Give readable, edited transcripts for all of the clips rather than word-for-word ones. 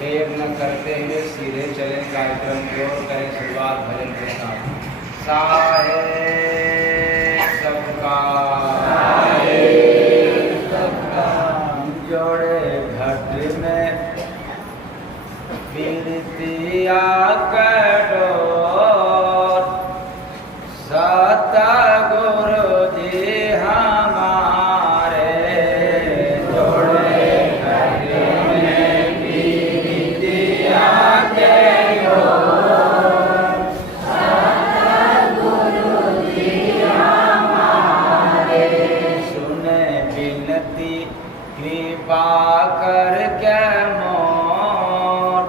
देर न करते हुए सीधे चले कार्यक्रम की ओर, करें शुरुआत भजन के साथ। साहे सबका जोड़े घट में पीरतिया करो, सतगुरु जी हमारे जोड़े घट में पीरतिया करो, सतगुरु जी हमारे सुने विनती कृपा करके मोर,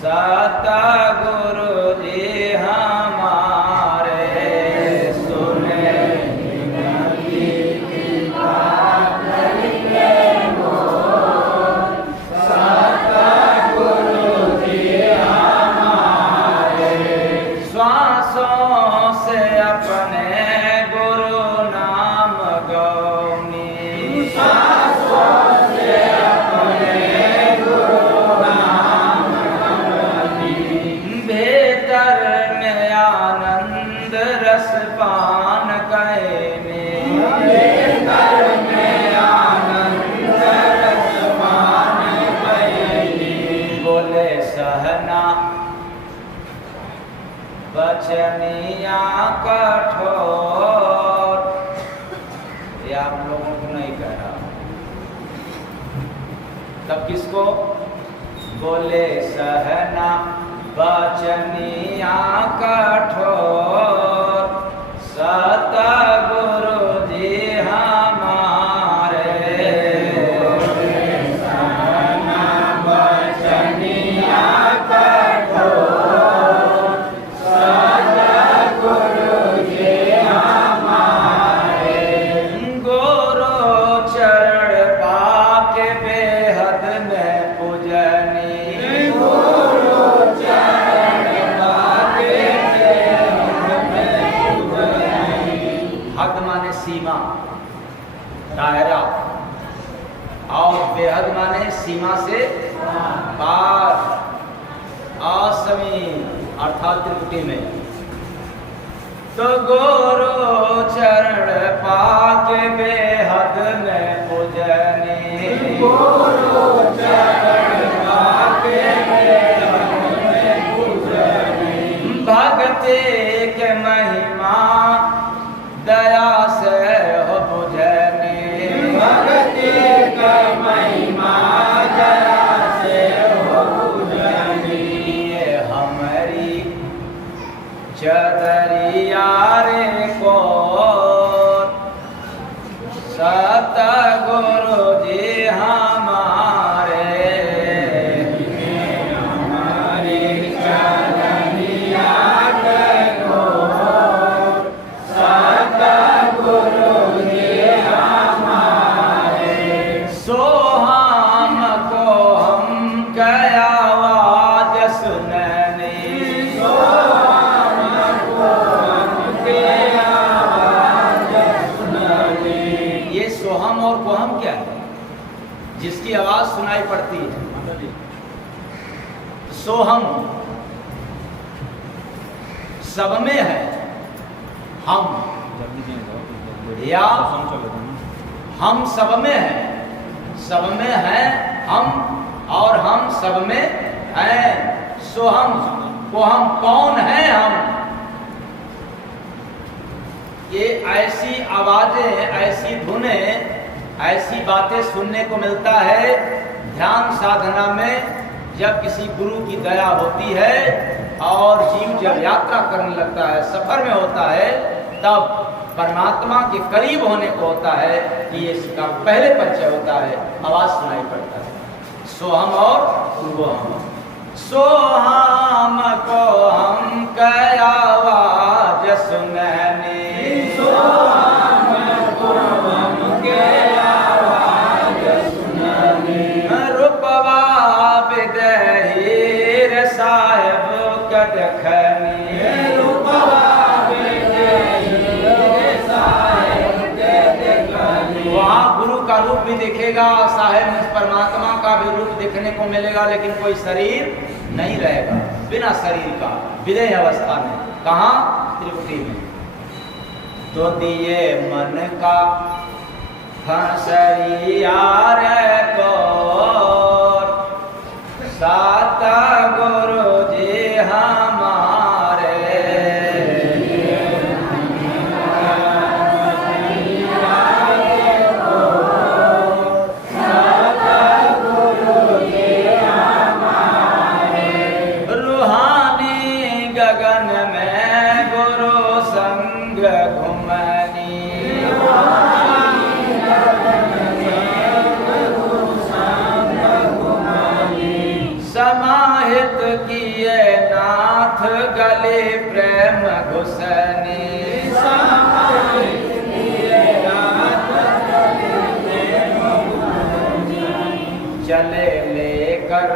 सतगुरु जी हमारे सुने विनती कृपा करके मोर, सतगुरु जी हमारे श्वासों से अपने गुरु नाम गौनी, रस पान कैने, आनंद रस पान कैने, बोले सहना बचनिया कठोर। ये आप लोगों को नहीं कह रहा, तब किसको? बोले सहना बचनिया कठोर, सतगुरु जी हमारे सहना बचनिया कठोर, सतगुरु जी हमारे गुरु चरण पाके बेहद में पूजनी, हद माने सीमा, दायरा, और बेहद माने सीमा से पार, असमी अर्थात त्रिपुटी में। तो गुरु चरण पाके बेहद में पूजनी, गुरु चरण पाके बेहद में पूजनी, भक्ति के महिमा दया से हो बुझनी, भक्ति का महिमा दया से हो बुझनी, ये हमारी चदरिया रे को सतगुरु जी हमारे, हमारी चदरिया गुरु जी हमारे, सो हमको हम क्या आवाज सुननी, सो हमको हम क्या आवाज सुननी। ये सोहम और कोहम क्या है? जिसकी आवाज सुनाई पड़ती है। सोहम सब में है, हम या हम सब में हैं, सब में हैं हम, और हम सब में हैं। सो हम को हम कौन हैं हम? ये ऐसी आवाजें, ऐसी धुनें, ऐसी बातें सुनने को मिलता है ध्यान साधना में, जब किसी गुरु की दया होती है और जीव जब यात्रा करने लगता है, सफर में होता है, तब परमात्मा के करीब होने को होता है कि इसका पहले परिचय होता है, आवाज सुनाई पड़ता है। सोहम और वो हम, सोहम को हम क्या आवाज सुननी, सोहम को हम क्या आवाज सुननी, रूपवा विदहीर साहेब कदखनी, रूपवा वहाँ गुरु का रूप भी दिखेगा, साहेब उस परमात्मा का भी रूप देखने को मिलेगा, लेकिन कोई शरीर नहीं रहेगा, बिना शरीर का विदेह अवस्था में। कहाँ? त्रिपुटी में। तो दिए मन का फंसरिया रे को सात गुरु जी हमारे, रूहानी गगन में गुरु संग घुमनी, समाहित किए नाथ गले प्रेम घुसनी, चले लेकर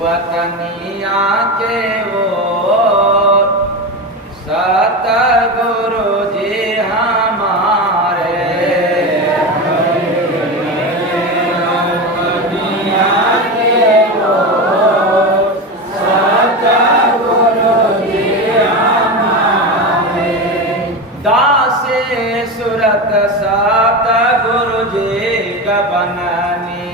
वतनिया के ओर सतगुरु जी हमारे, दासे सुरत सतगुरु जी का बननी,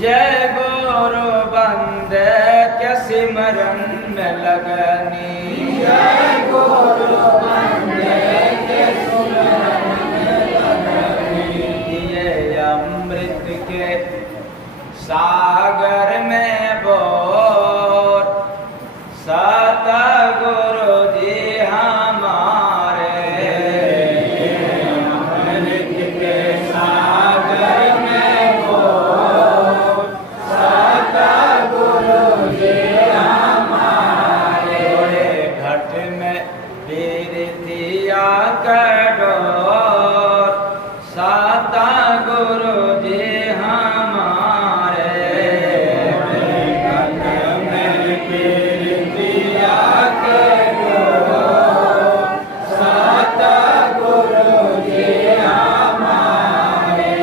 जय गुरु बंदे के सिमरन में लगनी, जय गुरु बंदे के सिमरन में लगनी, ये अमृत के सागर में बोर सतगुरु जी हमारे, अमृत के सागर में बोर सतगुरु जी हमारे, घट में बिरतिया करोर सतगुरु जी हमारे, घट में बिरतिया करोर सतगुरु जी हमारे,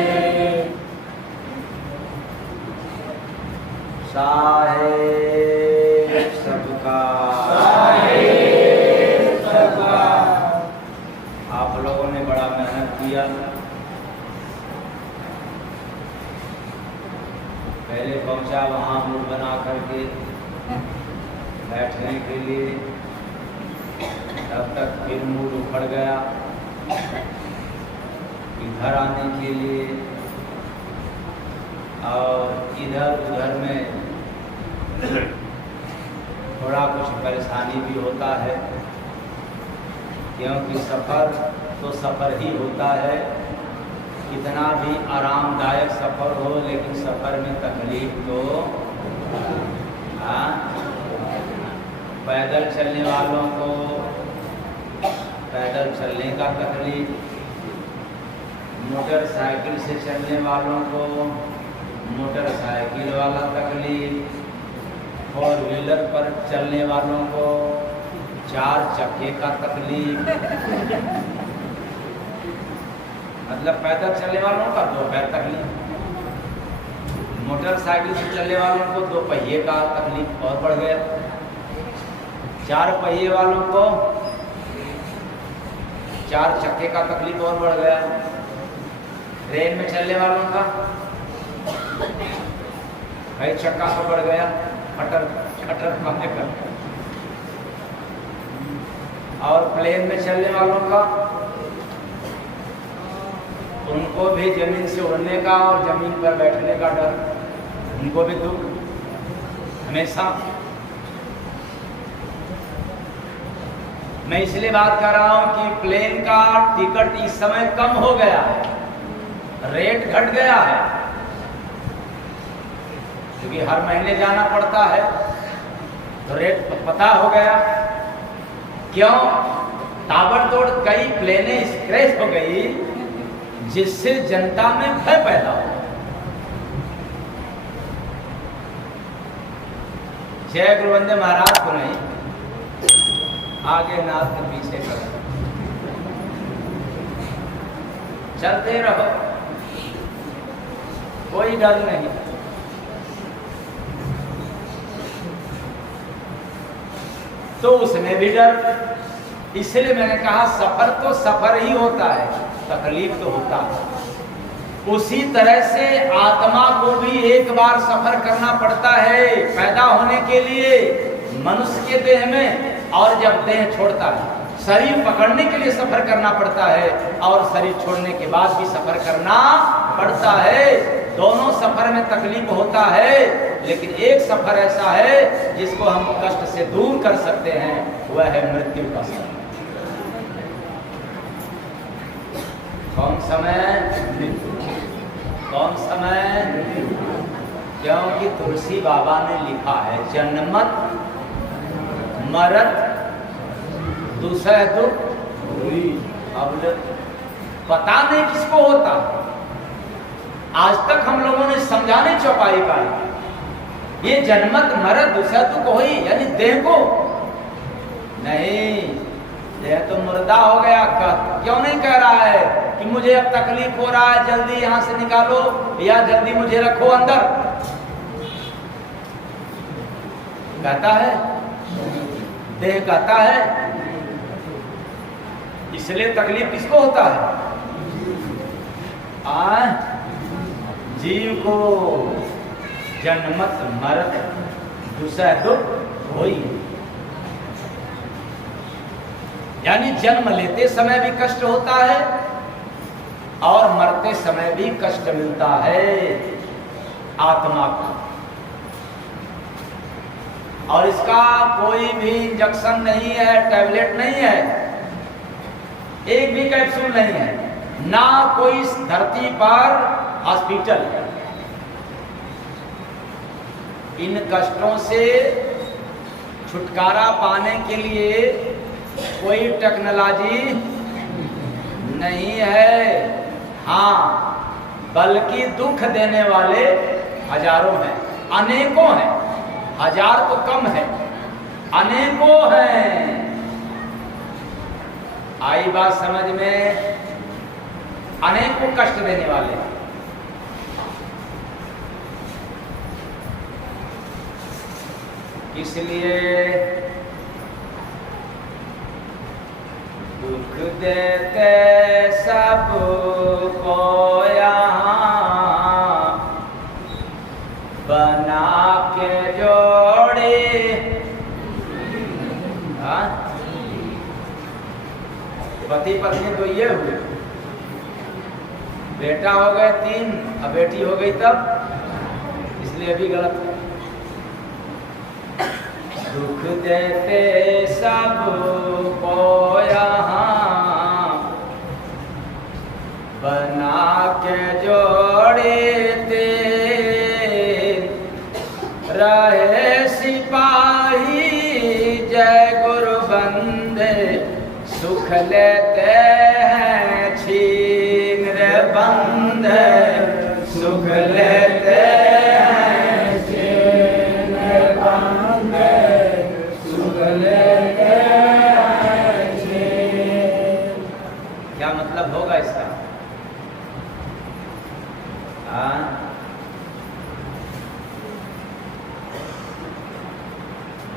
साहेब सबका, साहेब सबका। आप लोगों ने बड़ा मेहनत किया, पहले पहुंचा वहां मूड बना करके बैठने के लिए, तब तक फिर मूड उखड़ गया इधर आने के लिए, और इधर उधर में थोड़ा कुछ परेशानी भी होता है, क्योंकि सफ़र तो सफ़र ही होता है, कितना भी आरामदायक सफ़र हो लेकिन सफ़र में तकलीफ तो पैदल चलने वालों को पैदल चलने का तकलीफ, मोटरसाइकिल से चलने वालों को मोटरसाइकिल वाला तकलीफ, फोर व्हीलर पर चलने वालों को चार चक्के का तकलीफ, मतलब पैदल चलने वालों का दो पैर तकलीफ, मोटरसाइकिल से चलने वालों को दो पहिए का तकलीफ और बढ़ गया, चार पहिए वालों को चार चक्के का तकलीफ और बढ़ गया, ट्रेन में चलने वालों का कई चक्का तो बढ़ गया, खटर खटर खाने का, और प्लेन में चलने वालों का उनको भी जमीन से उड़ने का और जमीन पर बैठने का डर, उनको भी दुख हमेशा। मैं इसलिए बात कर रहा हूं कि प्लेन का टिकट इस समय कम हो गया है, रेट घट गया है, क्योंकि हर महीने जाना पड़ता है तो रेट पता हो गया। क्यों? ताबड़तोड़ कई प्लेनें स्क्रैच हो गई, जिससे जनता में भय पैदा हो। जय गुरु वंदे महाराज को नहीं, आगे नाथ पीछे कदम, चलते रहो, कोई डर नहीं। तो उसमें भी डर, इसलिए मैंने कहा सफर तो सफर ही होता है, तकलीफ तो होता है। उसी तरह से आत्मा को भी एक बार सफर करना पड़ता है पैदा होने के लिए मनुष्य के देह में, और जब देह छोड़ता है शरीर पकड़ने के लिए सफर करना पड़ता है, और शरीर छोड़ने के बाद भी सफर करना पड़ता है। दोनों सफर में तकलीफ होता है, लेकिन एक सफर ऐसा है जिसको हम कष्ट से दूर कर सकते हैं, वह है मृत्यु का सफर। कौन समय? कौन समय? क्योंकि तुलसी बाबा ने लिखा है जन्मत मरत दुसह दुख। अब पता नहीं किसको होता, आज तक हम लोगों ने समझा नहीं चौपाई पाई। ये जन्मत मरत दुसह दुख हुई यानी देह को नहीं, देह तो मुर्दा हो गया। क्यों नहीं कह रहा है कि मुझे अब तकलीफ हो रहा है, जल्दी यहां से निकालो या जल्दी मुझे रखो अंदर? कहता है, देह कहता है। इसलिए तकलीफ किसको होता है? जीव को। जन्मत मरत दुसह दुख होई, यानी जन्म लेते समय भी कष्ट होता है और मरते समय भी कष्ट मिलता है आत्मा को। और इसका कोई भी इंजेक्शन नहीं है, टैबलेट नहीं है, एक भी कैप्सूल नहीं है, ना कोई धरती पर हॉस्पिटल। इन कष्टों से छुटकारा पाने के लिए कोई टेक्नोलॉजी नहीं है। हाँ, बल्कि दुख देने वाले हजारों हैं, अनेकों हैं। हजार तो कम है, अनेकों हैं। आई बात समझ में? अनेकों कष्ट देने वाले। इसलिए दुख देते सबको यहाँ बना के जोड़े। पति पत्नी तो ये हुए, बेटा हो गए 3, अब बेटी हो गई तब, इसलिए अभी गलत है। दुख देते सबको यहाँ बना के जोड़े ते रहे सिपाही जय गुरु बंदे सुख लेते हैं छीन रे बंदे सुख लेते हैं छीन रे बंदे सुख लेते हैं छीन। क्या मतलब होगा इसका?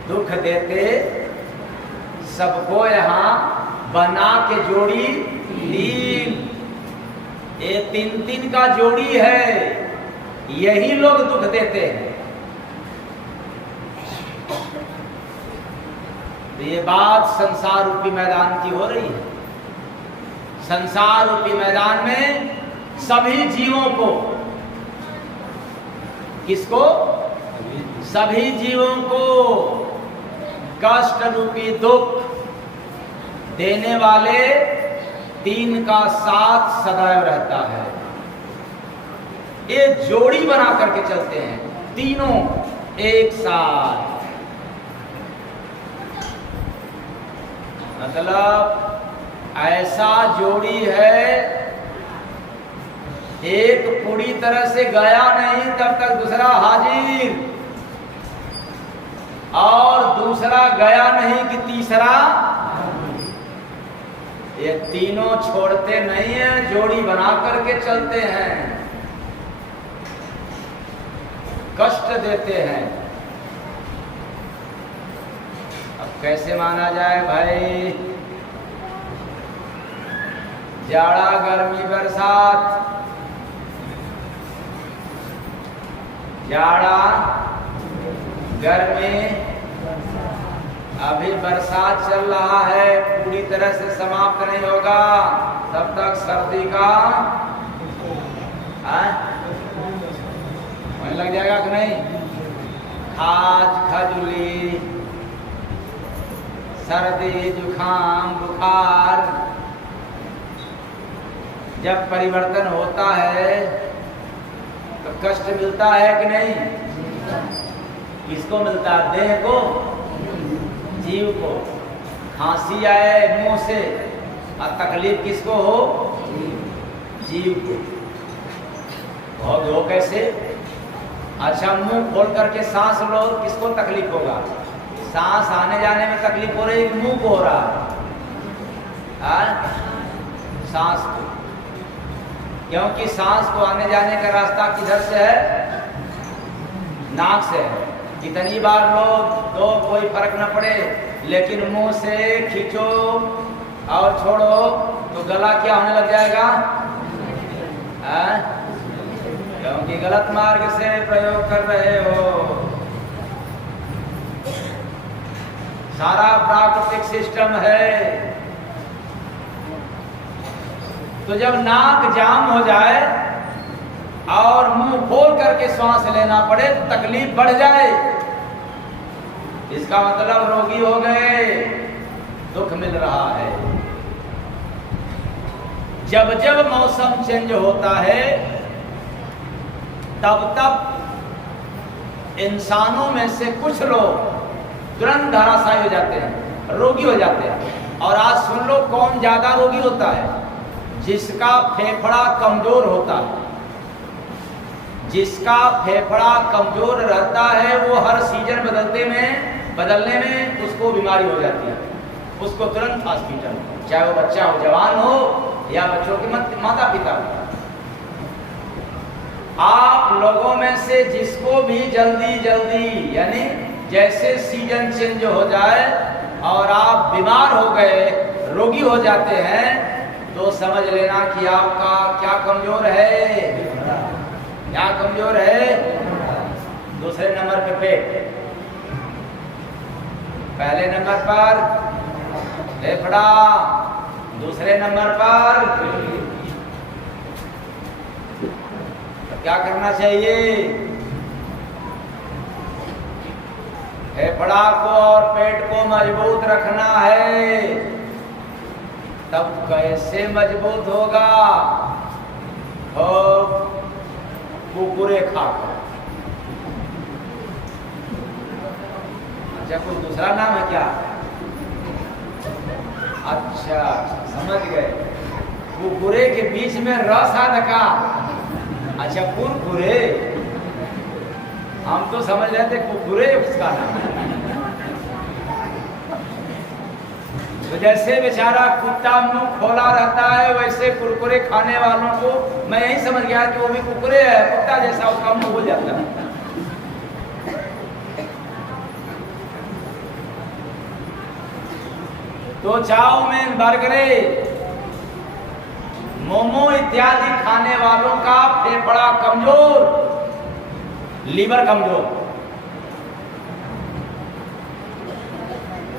दुख देते सबको यहाँ बना के जोड़ी 3, ये 3 का जोड़ी है, यही लोग दुख देते हैं। तो ये बात संसार रूपी मैदान की हो रही है। संसार रूपी मैदान में सभी जीवों को, किसको? सभी जीवों को कष्ट रूपी दुख देने वाले 3 का साथ सदैव रहता है। ये जोड़ी बना करके चलते हैं, तीनों एक साथ। मतलब ऐसा जोड़ी है, एक पूरी तरह से गया नहीं तब तक दूसरा हाजिर, और दूसरा गया नहीं कि तीसरा ये तीनों छोड़ते नहीं है, जोड़ी बना करके चलते हैं, कष्ट देते हैं। अब कैसे माना जाए भाई? जाड़ा, गर्मी, बरसात, जाड़ा, गर्मी, अभी बरसात चल रहा है, पूरी तरह से समाप्त नहीं होगा तब तक सर्दी का वहीं लग जाएगा कि नहीं? खाज, खजुली, सर्दी, जुखाम, बुखार, जब परिवर्तन होता है तो कष्ट मिलता है कि नहीं? किसको मिलता है? देह को, जीव को। खांसी आए मुंह से और तकलीफ किसको हो? जीव को। हो कैसे? अच्छा, मुंह खोल करके सांस लो, किसको तकलीफ होगा? सांस आने जाने में तकलीफ हो रही, मुंह को हो रहा है? सांस को, क्योंकि सांस को आने जाने का रास्ता किधर से है? नाक से है। कितनी बार लो तो कोई फर्क न पड़े, लेकिन मुंह से खींचो और छोड़ो तो गला क्या होने लग जाएगा? क्योंकि गलत मार्ग से प्रयोग कर रहे हो। सारा प्राकृतिक सिस्टम है। तो जब नाक जाम हो जाए और मुंह खोल करके श्वास लेना पड़े तो तकलीफ बढ़ जाए, इसका मतलब रोगी हो गए, दुख मिल रहा है। जब जब मौसम चेंज होता है तब तब इंसानों में से कुछ लोग तुरंत धराशायी हो जाते हैं, रोगी हो जाते हैं। और आज सुन लो कौन ज्यादा रोगी होता है? जिसका फेफड़ा कमजोर होता है। जिसका फेफड़ा कमजोर रहता है वो हर सीजन बदलने में उसको बीमारी हो जाती है, उसको तुरंत हॉस्पिटल, चाहे वो बच्चा हो, जवान हो या बच्चों के माता पिता हो। आप लोगों में से जिसको भी जल्दी यानी जैसे सीजन चेंज हो जाए और आप बीमार हो गए, रोगी हो जाते हैं, तो समझ लेना कि आपका क्या कमजोर है? क्या कमजोर है? दूसरे नंबर पे पेट, पहले नंबर पर फेफड़ा, दूसरे नंबर पर। तो क्या करना चाहिए? फेफड़ा को और पेट को मजबूत रखना है। तब कैसे मजबूत होगा? और कुरकुरे खाकर। अच्छा, कोई दूसरा नाम है क्या? अच्छा, समझ गए। कुरकुरे के बीच में रस आ रखा। अच्छा, कुरकुरे, हम तो समझ रहे थे कुरकुरे उसका नाम है। तो जैसे बेचारा कुत्ता मुंह खोला रहता है, वैसे कुरकुरे खाने वालों को मैं यही समझ गया कि वो भी कुरकुरे है, कुत्ता जैसा उसका मुंह हो जाता है। तो चाउमीन, बर्गरे, मोमो इत्यादि खाने वालों का फेफड़ा कमजोर, लीवर कमजोर।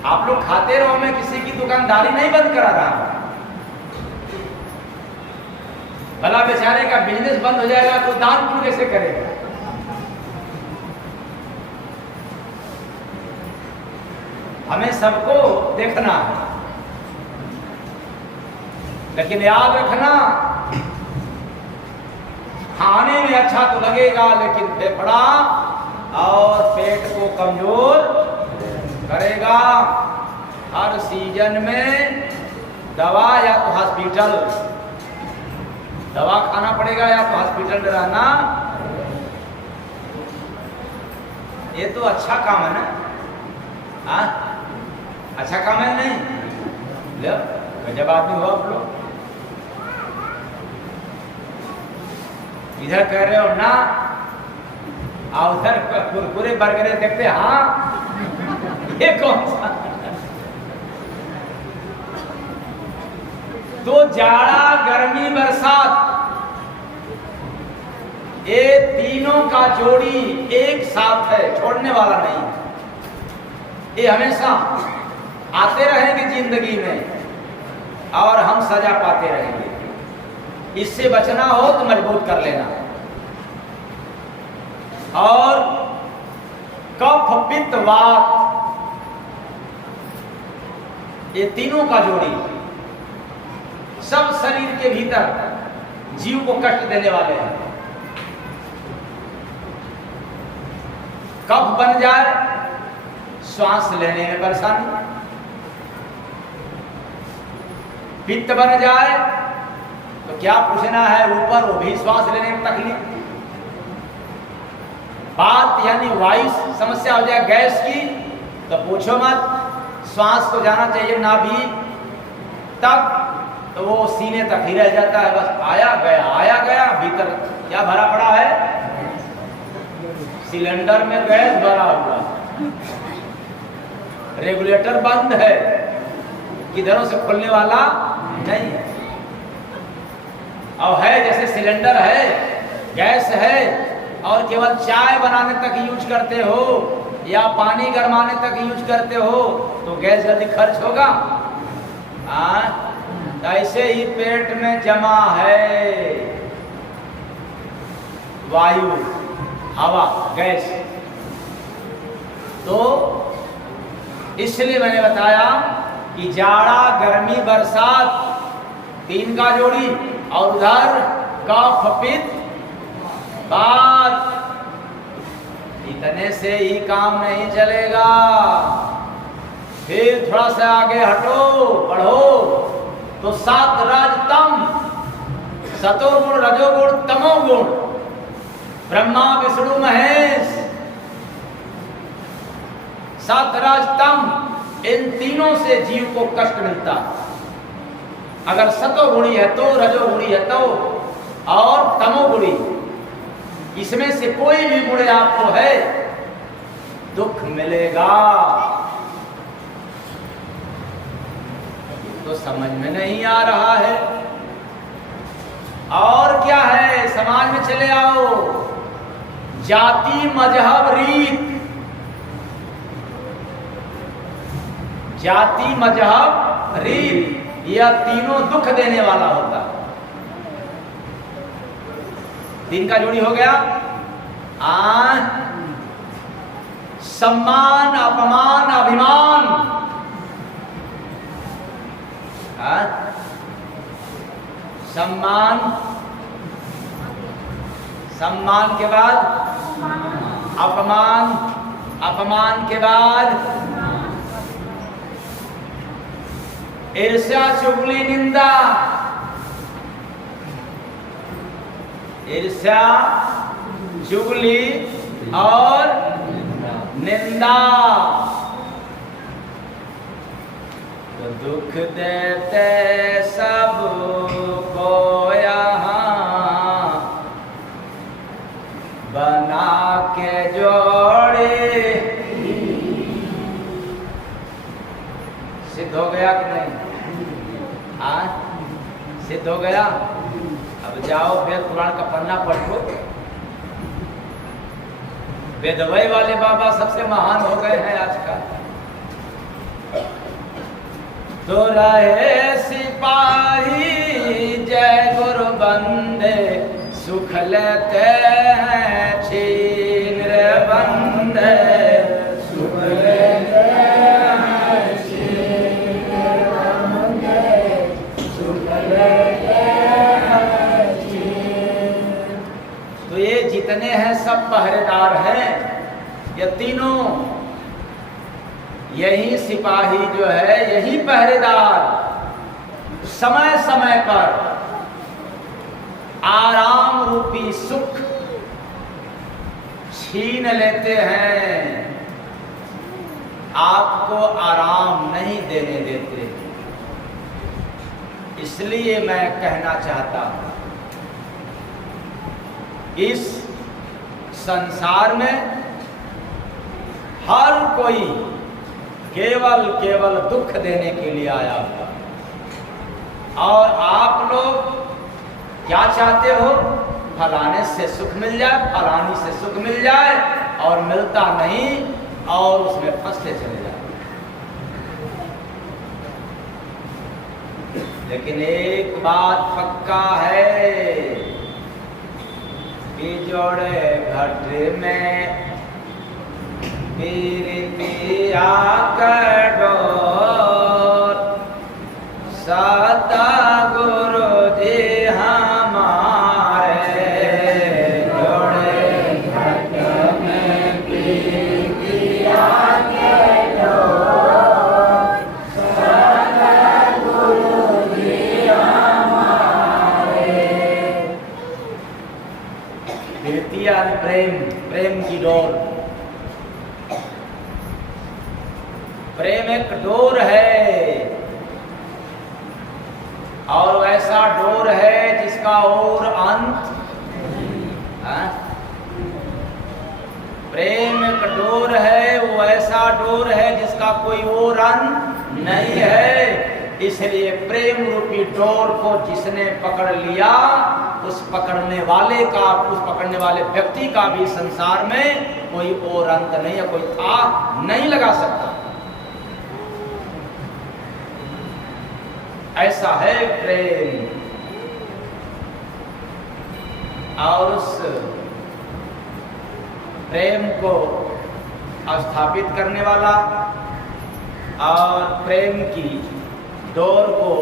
आप लोग खाते रहो, मैं किसी की दुकानदारी नहीं बंद करा रहा। भला बेचारे का बिजनेस बंद हो जाएगा तो दान पुण्य कैसे करेगा? हमें सबको देखना है, लेकिन याद रखना, खाने में अच्छा तो लगेगा, लेकिन फेफड़ा और पेट को कमजोर करेगा। हर सीजन में दवा या तो हॉस्पिटल, दवा खाना पड़ेगा या तो हॉस्पिटल में रहना। ये तो अच्छा काम है ना? अच्छा काम है नहीं? लो जब आदमी हो आप लोग इधर कह रहे हो ना, और उधर कुरकुरे बरगरे देखते, हाँ ये कौन सा। तो जाड़ा गर्मी बरसात ये तीनों का जोड़ी एक साथ है, छोड़ने वाला नहीं। ये हमेशा आते रहेंगे जिंदगी में और हम सजा पाते रहेंगे। इससे बचना हो तो मजबूत कर लेना। और कफ पित्त वात ये तीनों का जोड़ी सब शरीर के भीतर जीव को कष्ट देने वाले हैं। कफ बन जाए श्वास लेने में परेशानी, पित्त बन जाए तो क्या पूछना है ऊपर, वो भी श्वास लेने में तकलीफ। बात यानी वायु समस्या हो जाए गैस की तो पूछो मत, श्वास को जाना चाहिए नाभि तक, तो वो सीने तक ही रह जाता है, बस आया गया भीतर क्या भरा पड़ा है, सिलेंडर में गैस भरा हुआ, रेगुलेटर बंद है, किधरों से खोलने वाला नहीं है। और है जैसे सिलेंडर है, गैस है, और केवल चाय बनाने तक यूज करते हो या पानी गरमाने तक यूज करते हो तो गैस जल्दी खर्च होगा। ऐसे ही पेट में जमा है वायु, हवा, गैस। तो इसलिए मैंने बताया कि जाड़ा गर्मी बरसात तीन का जोड़ी, और उधर कफ पित्त वात, इतने से ही काम नहीं चलेगा। फिर थोड़ा सा आगे हटो, बढ़ो तो सात राजतम, सतोगुण रजोगुण तमोगुण, ब्रह्मा विष्णु महेश, सात राजतम, इन तीनों से जीव को कष्ट मिलता। अगर सतोगुणी है तो, रजोगुणी है तो, और तमोगुणी, इसमें से कोई भी गुण आपको है दुख मिलेगा। तो समझ में नहीं आ रहा है। और क्या है, समाज में चले आओ, जाति मजहब रीत, जाति मजहब रीत, यह तीनों दुख देने वाला होता। तीन का जोड़ी हो गया। सम्मान अपमान अभिमान, सम्मान, सम्मान के बाद अपमान, अपमान के बाद ईर्ष्या चुगली निंदा, ईर्ष्या चुगली और निंदा। तो दुख देते सब को यहाँ बना के जोड़े। सिद्ध हो गया कि नहीं? सिद्ध हो गया। अब जाओ वेद पुराण का पन्ना पढ़ो। वेदवय वाले बाबा सबसे महान हो गए हैं आजकल। तो रहे सिपाही जय गुरु बंदे, सुख लेते हैं छीन रे बंदे, सुख लेते हैं छीन रे बंदे, सुख लेते हैं छीन। तो ये जितने हैं सब पहरेदार हैं, ये तीनों, यही सिपाही जो है, यही पहरेदार समय समय पर आराम रूपी सुख छीन लेते हैं, आपको आराम नहीं देने देते। इसलिए मैं कहना चाहता हूं, इस संसार में हर कोई केवल दुख देने के लिए आया हुआ। और आप लोग क्या चाहते हो? फलाने से सुख मिल जाए, फलानी से सुख मिल जाए, और मिलता नहीं और उसमें फंसते चले जाए। लेकिन एक बात पक्का है कि जोड़े घट में मेरे पिया कर डोर, सदा गुरु जी हमारे, जोड़े घट में पिया के डोर, सदा गुरु जी हमारे। तृतीया प्रेम की डोर। प्रेम एक डोर है, और वैसा डोर है जिसका और अंत। प्रेम एक डोर है, वो ऐसा डोर है जिसका कोई और अंत नहीं है। इसलिए प्रेम रूपी डोर को जिसने पकड़ लिया, उस पकड़ने वाले का, उस पकड़ने वाले व्यक्ति का भी संसार में कोई और अंत नहीं है, कोई था नहीं लगा सकता। ऐसा है प्रेम। और उस प्रेम को स्थापित करने वाला और प्रेम की डोर को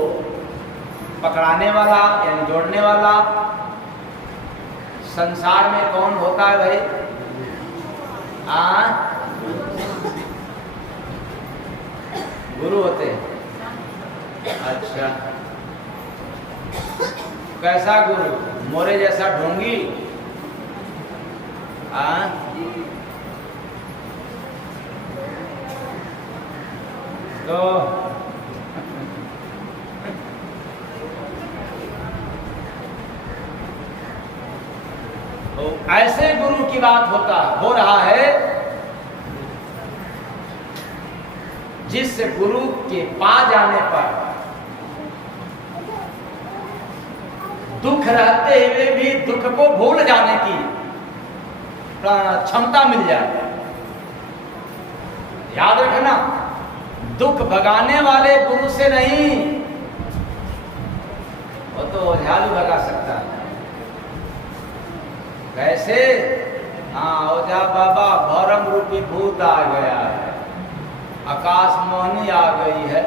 पकड़ाने वाला यानी जोड़ने वाला संसार में कौन होता है भाई? गुरु होते हैं। अच्छा, कैसा गुरु? मोरे जैसा ढोंगी? तो ऐसे गुरु की बात हो रहा है जिस गुरु के पा जाने पर दुख रहते हुए भी दुख को भूल जाने की क्षमता मिल जाए। याद रखना, दुख भगाने वाले गुरु से नहीं, वो तो ओझालू भगा सकता है। कैसे? ओझा बाबा भौरम रूपी भूत आ गया है, आकाश मोहनी आ गई है।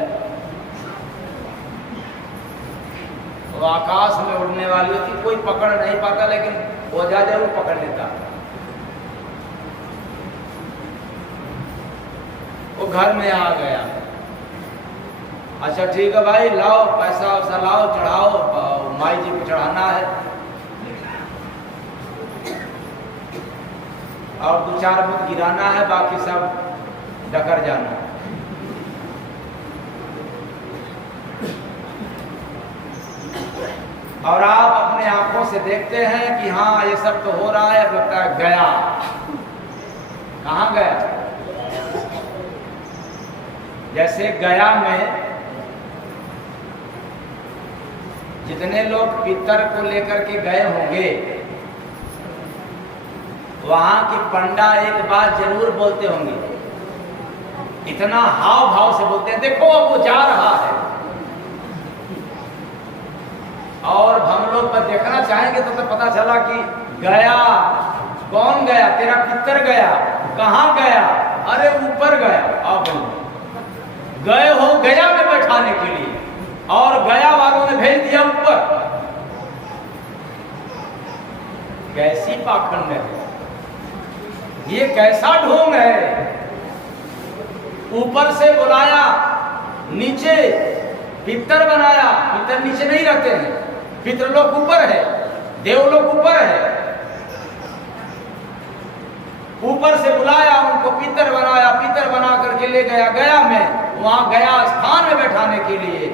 वो आकाश में उड़ने वाली होती, कोई पकड़ नहीं पाता, लेकिन ओझा जरूर पकड़ लेता। वो घर में आ गया। अच्छा ठीक है भाई, लाओ पैसा वैसा लाओ, चढ़ाओ, माई जी को चढ़ाना है। और 2-4 बुत गिराना है, बाकी सब डकर जाना। और आप अपने आंखों से देखते हैं कि हाँ ये सब तो हो रहा है, अब लगता है गया। कहाँ गया? जैसे गया में जितने लोग पितर को लेकर के गए होंगे, वहां के पंडा एक बात जरूर बोलते होंगे, इतना हाव भाव से बोलते हैं, देखो अब वो जा रहा है। और हम लोग देखना चाहेंगे तो पता चला कि गया। कौन गया? तेरा पितर गया। कहाँ गया? अरे ऊपर गया। अब गए हो गया में बैठाने के लिए, और गया वालों ने भेज दिया ऊपर। कैसी पाखंड है ये, कैसा ढोंग है? ऊपर से बुलाया, नीचे पितर बनाया। पितर नीचे नहीं रहते हैं, पितरलोक ऊपर है, देवलोक ऊपर है। ऊपर से बुलाया, उनको पितर बनाया, पितर बना करके ले गया गया में, वहां गया स्थान में बैठाने के लिए।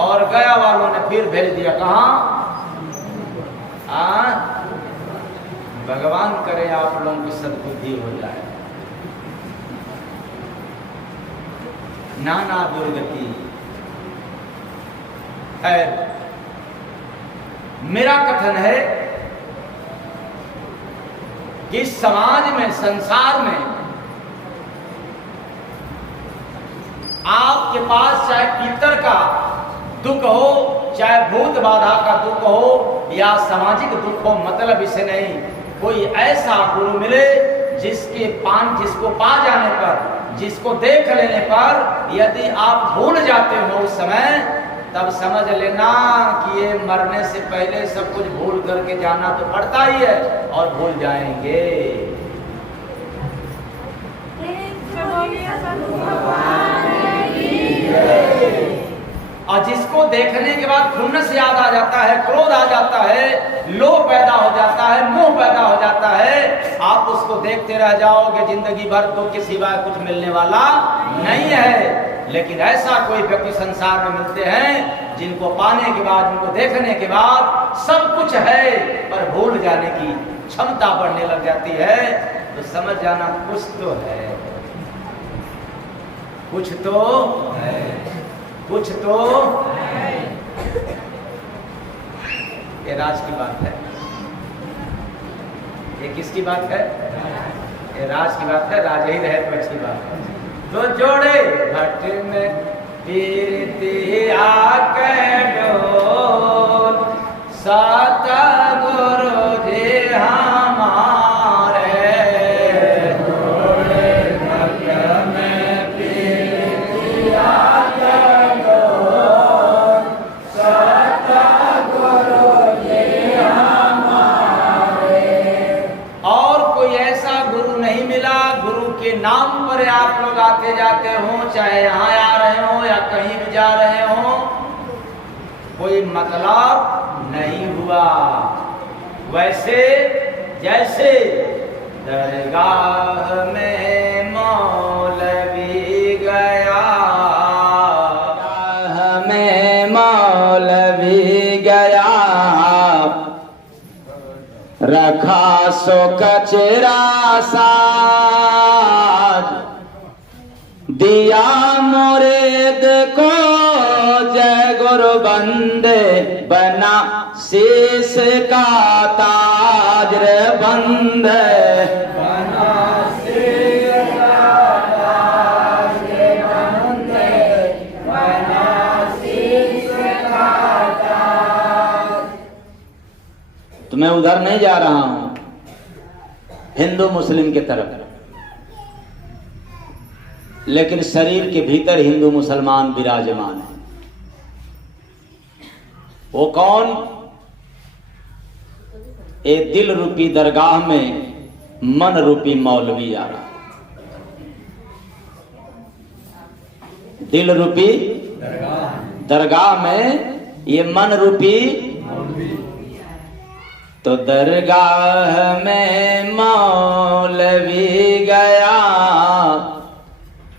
और गया वालों ने फिर भेज दिया कहाँ? भगवान करे आप लोगों की सद्बुद्धि हो जाए। नाना दुर्गति है। मेरा कथन है कि समाज में, संसार में आपके पास चाहे पितर का दुख हो, चाहे भूत बाधा का दुख हो या सामाजिक दुख हो, मतलब इसे नहीं, कोई ऐसा गुरु मिले जिसको पा जाने पर, जिसको देख लेने पर यदि आप भूल जाते हो उस समय, तब समझ लेना कि ये मरने से पहले सब कुछ भूल करके जाना तो पड़ता ही है और भूल जाएंगे। और जिसको देखने के बाद खुन्नस याद आ जाता है, क्रोध आ जाता है, लोभ पैदा हो जाता है, मोह पैदा हो जाता है, आप उसको देखते रह जाओगे जिंदगी भर, तो के सिवाय कुछ मिलने वाला नहीं है। लेकिन ऐसा कोई व्यक्ति संसार में मिलते हैं जिनको पाने के बाद, उनको देखने के बाद सब कुछ है पर भूल जाने की क्षमता बढ़ने लग जाती है, तो समझ जाना कुछ तो है, कुछ तो है, कुछ तो है। ये राज की बात है। ये किसकी बात है? ये राज की बात है। राज ही रहे तो अच्छी बात है। तो जोड़े भट्ट में पीरती आके डोल, सतगुरु जी हमारे, जोड़े भट्ट में पीरती आके डोल, सतगुरु जी हमारे। और कोई ऐसा गुरु नहीं मिला, गुरु के नाम पर आप लोग आते जाते हो, चाहे यहाँ आ रहे हो या कहीं भी जा रहे हो, कोई मतलब नहीं हुआ। वैसे जैसे दरगाह में मौलवी गया, दरगाह में मौलवी गया, रखा सो कचरा साज, दिया मुरीद को जय गुरु बंदे, बना शीश का ताज रे बंदे, बना शीश का ताज रे बंदे, बना शीश का ताज। तो मैं उधर नहीं जा रहा हूं, हिंदू मुस्लिम की तरफ, लेकिन शरीर के भीतर हिंदू मुसलमान विराजमान है। वो कौन? ए दिल रूपी दरगाह में मन रूपी मौलवी आ रहा। दिल रूपी दरगाह में ये मन रूपी, तो दरगाह में मौलवी गया,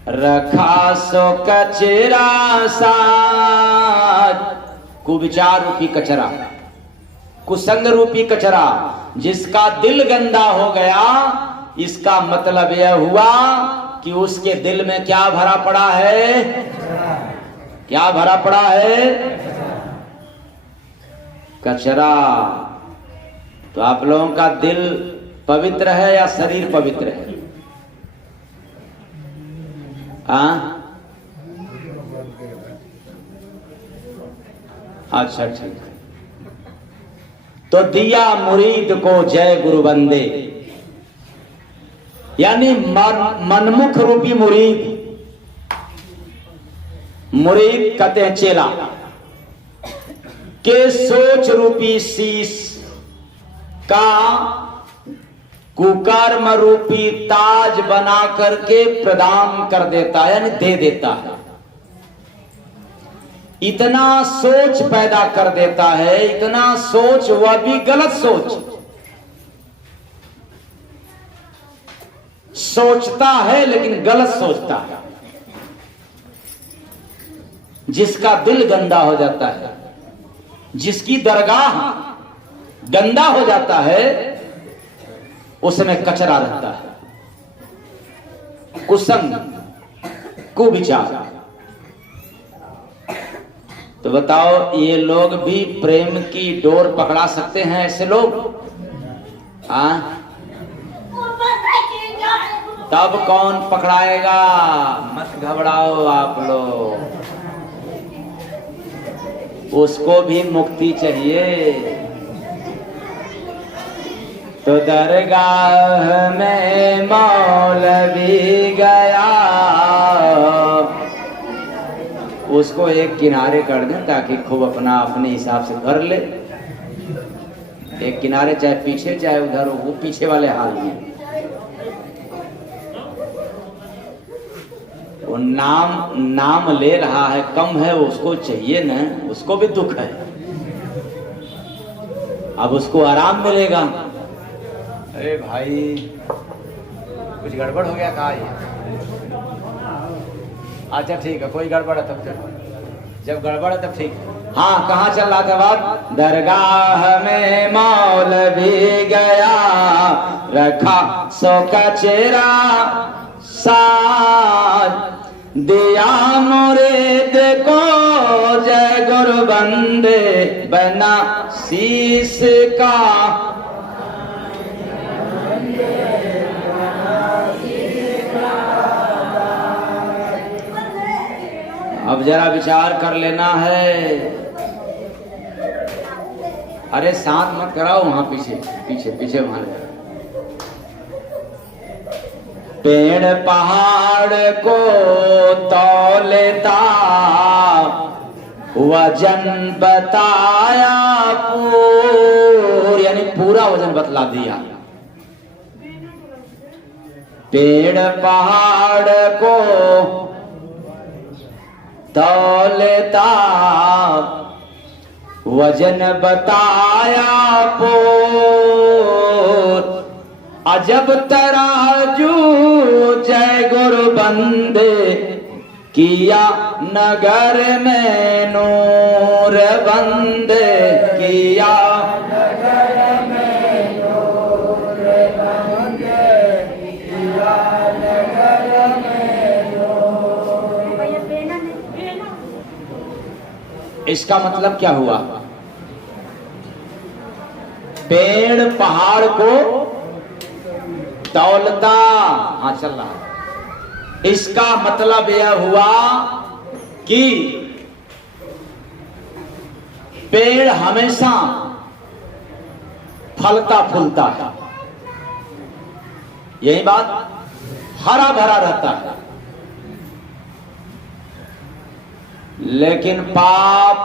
रखा सो कचरा साज, कुविचार रूपी कचरा, कुसंग रूपी कचरा, जिसका दिल गंदा हो गया। इसका मतलब यह हुआ कि उसके दिल में क्या भरा पड़ा है? क्या भरा पड़ा है? कचरा। तो आप लोगों का दिल पवित्र है या शरीर पवित्र है? अच्छा ठीक है। तो दिया मुरीद को जय गुरु बंदे, यानी मनमुख रूपी मुरीद, मुरीद कहते हैं चेला, के सोच रूपी शीश का कुकर्म रूपी ताज बना करके प्रदान कर देता है, यानी दे देता है। इतना सोच पैदा कर देता है, इतना सोच, वह भी गलत सोच, सोचता है लेकिन गलत सोचता है। जिसका दिल गंदा हो जाता है, जिसकी दरगाह गंदा हो जाता है, उसमें कचरा रहता है, कुसंग, कुविचार। तो बताओ, ये लोग भी प्रेम की डोर पकड़ा सकते हैं? ऐसे लोग तब कौन पकड़ाएगा? मत घबराओ आप लोग, उसको भी मुक्ति चाहिए। तो दरगाह में मौलवी गया, उसको एक किनारे कर दें ताकि खूब अपने हिसाब से कर ले। एक किनारे, चाहे पीछे चाहे उधर, वो पीछे वाले हाल में। वो नाम ले रहा है, कम है, उसको चाहिए ना, उसको भी दुख है। अब उसको आराम मिलेगा। अरे भाई, कुछ गड़बड़ हो गया कहा ये? अच्छा ठीक है, कोई गड़बड़ है तब चल, जब गड़बड़ है तब ठीक। हाँ, कहाँ चल रहा था बात? दरगाह में मौलवी गया, रखा सो कचरा साथ, दिया मुरीद को जय गुरु बंदे, बना शीश का। अब जरा विचार कर लेना है। अरे शांत मत कराओ, वहां पीछे पीछे पीछे वहां। पेड़ पहाड़ को तौलता, वजन बताया यानी पूरा वजन बतला दिया। पेड़ पहाड़ को तौलता, वजन बताया अजब तराजू जय गुरु बंदे, किया नगर में नूर बंदे, किया नगर में नूर बंदे, किया नगर में नूर। इसका मतलब क्या हुआ? पेड़ पहाड़ को तौलता, हाँ चल रहा है। इसका मतलब यह हुआ कि पेड़ हमेशा फलता फूलता है, यही बात, हरा भरा रहता है। लेकिन पाप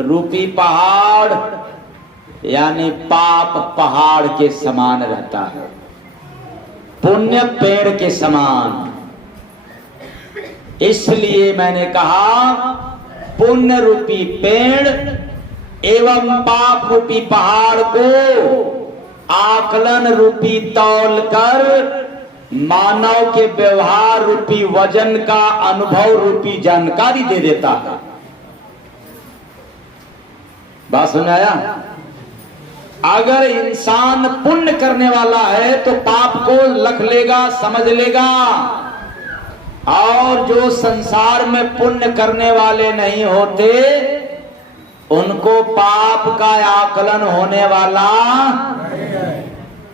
रूपी पहाड़ यानी पाप पहाड़ के समान रहता है, पुण्य पेड़ के समान। इसलिए मैंने कहा पुण्य रूपी पेड़ एवं पाप रूपी पहाड़ को आकलन रूपी तौल कर मानव के व्यवहार रूपी वजन का अनुभव रूपी जानकारी दे देता है। बात सुनाया? अगर इंसान पुण्य करने वाला है तो पाप को लख लेगा, समझ लेगा, और जो संसार में पुण्य करने वाले नहीं होते उनको पाप का आकलन होने वाला।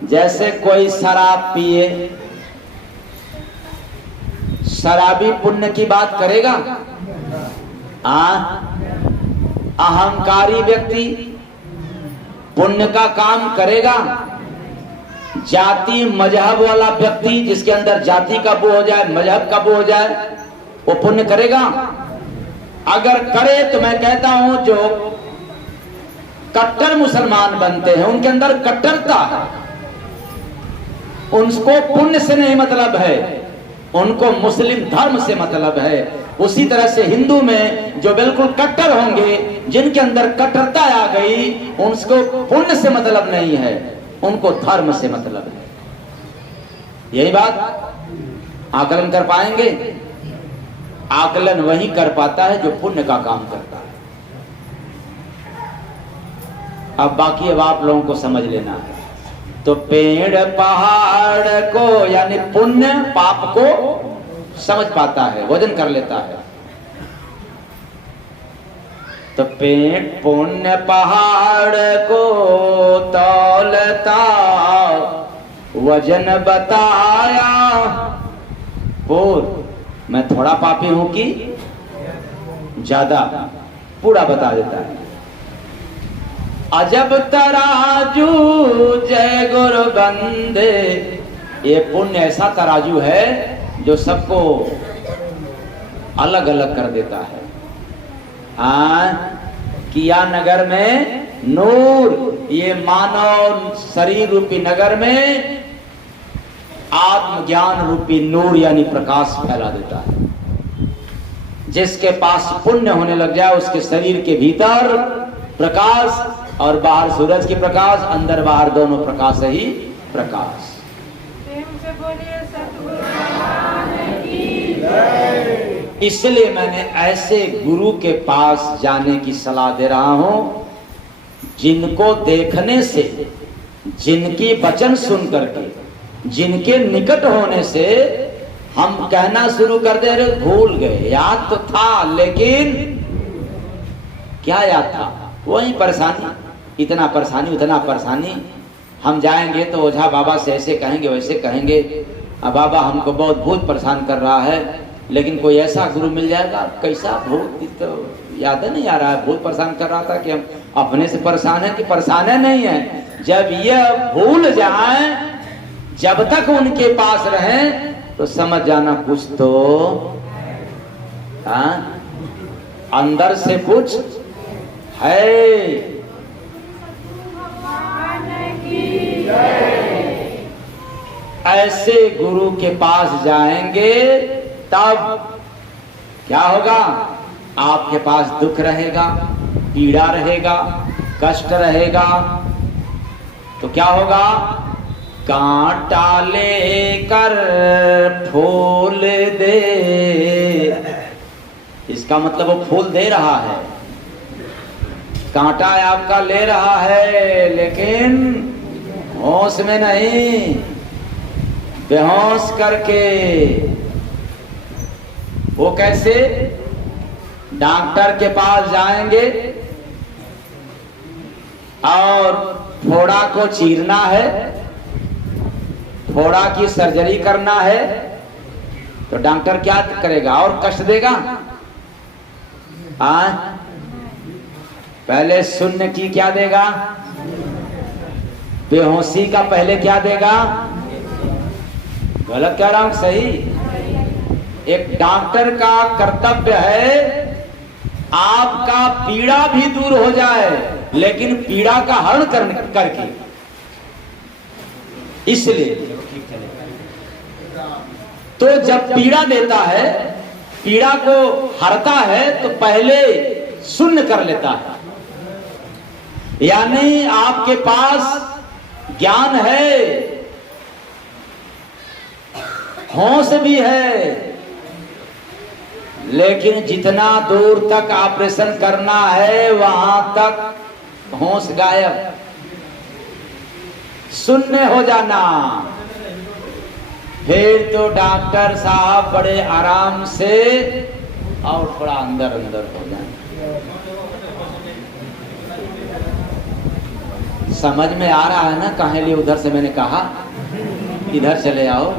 जैसे कोई शराब पिए, शराबी पुण्य की बात करेगा? अहंकारी व्यक्ति पुण्य का काम करेगा? जाति मजहब वाला व्यक्ति जिसके अंदर जाति का वो हो जाए, मजहब का वो हो जाए, वो पुण्य करेगा? अगर करे तो मैं कहता हूं जो कट्टर मुसलमान बनते हैं उनके अंदर कट्टरता है, उनको पुण्य से नहीं मतलब है, उनको मुस्लिम धर्म से मतलब है। उसी तरह से हिंदू में जो बिल्कुल कट्टर होंगे, जिनके अंदर कट्टरता आ गई, उनको पुण्य से मतलब नहीं है, उनको धर्म से मतलब है। यही बात आकलन कर पाएंगे? आकलन वही कर पाता है जो पुण्य का काम करता है। अब बाकी अब आप लोगों को समझ लेना है। तो पेड़ पहाड़ को यानी पुण्य पाप को समझ पाता है, वजन कर लेता है। तो पेड़ पुण्य पहाड़ को तौलता, वजन बताया। मैं थोड़ा पापी हूं कि ज्यादा, पूरा बता देता है। अजब तराजू जय गुरु बंदे, ये पुण्य ऐसा तराजू है जो सबको अलग अलग कर देता है। किया नगर में नूर, ये मानव शरीर रूपी नगर में आत्मज्ञान रूपी नूर यानी प्रकाश फैला देता है। जिसके पास पुण्य होने लग जाए उसके शरीर के भीतर प्रकाश और बाहर सूरज की प्रकाश, अंदर बाहर दोनों प्रकाश ही प्रकाश। इसलिए मैंने ऐसे गुरु के पास जाने की सलाह दे रहा हूं जिनको देखने से, जिनकी वचन सुन करके, जिनके निकट होने से हम कहना शुरू कर दे रहे भूल गए, याद तो था लेकिन क्या याद था, वही परेशानी, इतना परेशानी उतना परेशानी। हम जाएंगे तो ओझा बाबा से ऐसे कहेंगे वैसे कहेंगे, अब बाबा हमको बहुत भूत परेशान कर रहा है, लेकिन कोई ऐसा गुरु मिल जाएगा। कैसा भूत, तो याद नहीं आ रहा है। भूत परेशान कर रहा था कि हम अपने से परेशान है कि परेशान है नहीं है। जब यह भूल जाए, जब तक उनके पास रहे तो समझ जाना कुछ तो अंदर से कुछ है। ऐसे गुरु के पास जाएंगे तब क्या होगा, आपके पास दुख रहेगा, पीड़ा रहेगा, कष्ट रहेगा, तो क्या होगा, कांटा लेकर फूल दे। इसका मतलब वो फूल दे रहा है, कांटा आपका ले रहा है, लेकिन होश में नहीं, बेहोश करके। वो कैसे, डॉक्टर के पास जाएंगे और फोड़ा को चीरना है, फोड़ा की सर्जरी करना है, तो डॉक्टर क्या करेगा, और कष्ट देगा। पहले शून्य की क्या देगा, बेहोशी का पहले क्या देगा, गलत कह रहा हूं सही। एक डॉक्टर का कर्तव्य है आपका पीड़ा भी दूर हो जाए, लेकिन पीड़ा का हरण करके। इसलिए तो जब पीड़ा देता है, पीड़ा को हरता है, तो पहले शून्य कर लेता है। यानी आपके पास ज्ञान है, होश भी है, लेकिन जितना दूर तक ऑपरेशन करना है वहां तक होश गायब, शून्य हो जाना। फिर तो डॉक्टर साहब बड़े आराम से और थोड़ा अंदर अंदर हो जाना। समझ में आ रहा है ना, काहे लिए उधर से मैंने कहा इधर चले आओ।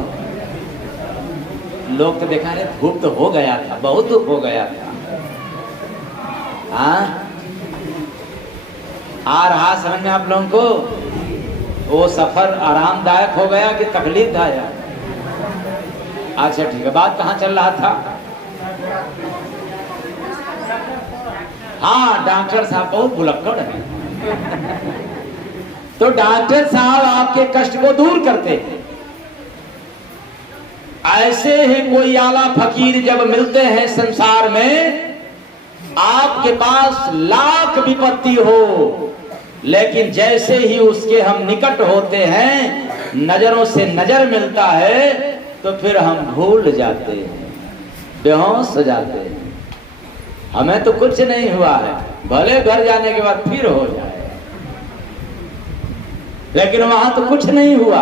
लोग तो देखा रहे धूप तो हो गया था, बहुत धूप हो गया था। आ रहा समझ में आप लोगों को, वो सफर आरामदायक हो गया कि तकलीफदायक। अच्छा ठीक है, बात कहाँ चल रहा था। हाँ, डॉक्टर साहब बहुत भुलक्कड़ है। तो डॉक्टर साहब आपके कष्ट को दूर करते हैं। ऐसे ही कोई आला फकीर जब मिलते हैं संसार में, आपके पास लाख विपत्ति हो, लेकिन जैसे ही उसके हम निकट होते हैं, नजरों से नजर मिलता है, तो फिर हम भूल जाते हैं। बेहोश हो जाते हैं। हमें तो कुछ नहीं हुआ है, भले घर जाने के बाद फिर हो जाए, लेकिन वहां तो कुछ नहीं हुआ।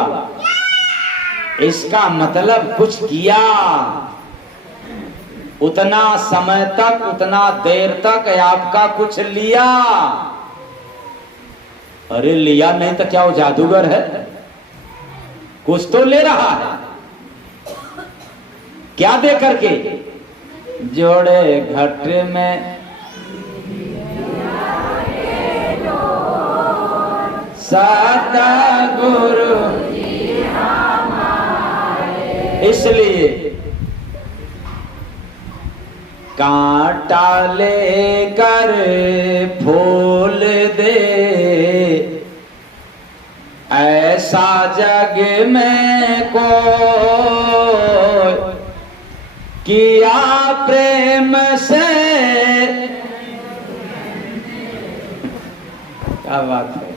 इसका मतलब कुछ किया, उतना समय तक, उतना देर तक आपका कुछ लिया। अरे लिया नहीं तो क्या वो जादूगर है? कुछ तो ले रहा है। क्या दे करके? जोड़े घट में सतगुरु, इसलिए कांटा लेकर फूल दे, ऐसा जग में कोई किया प्रेम से। क्या बात है।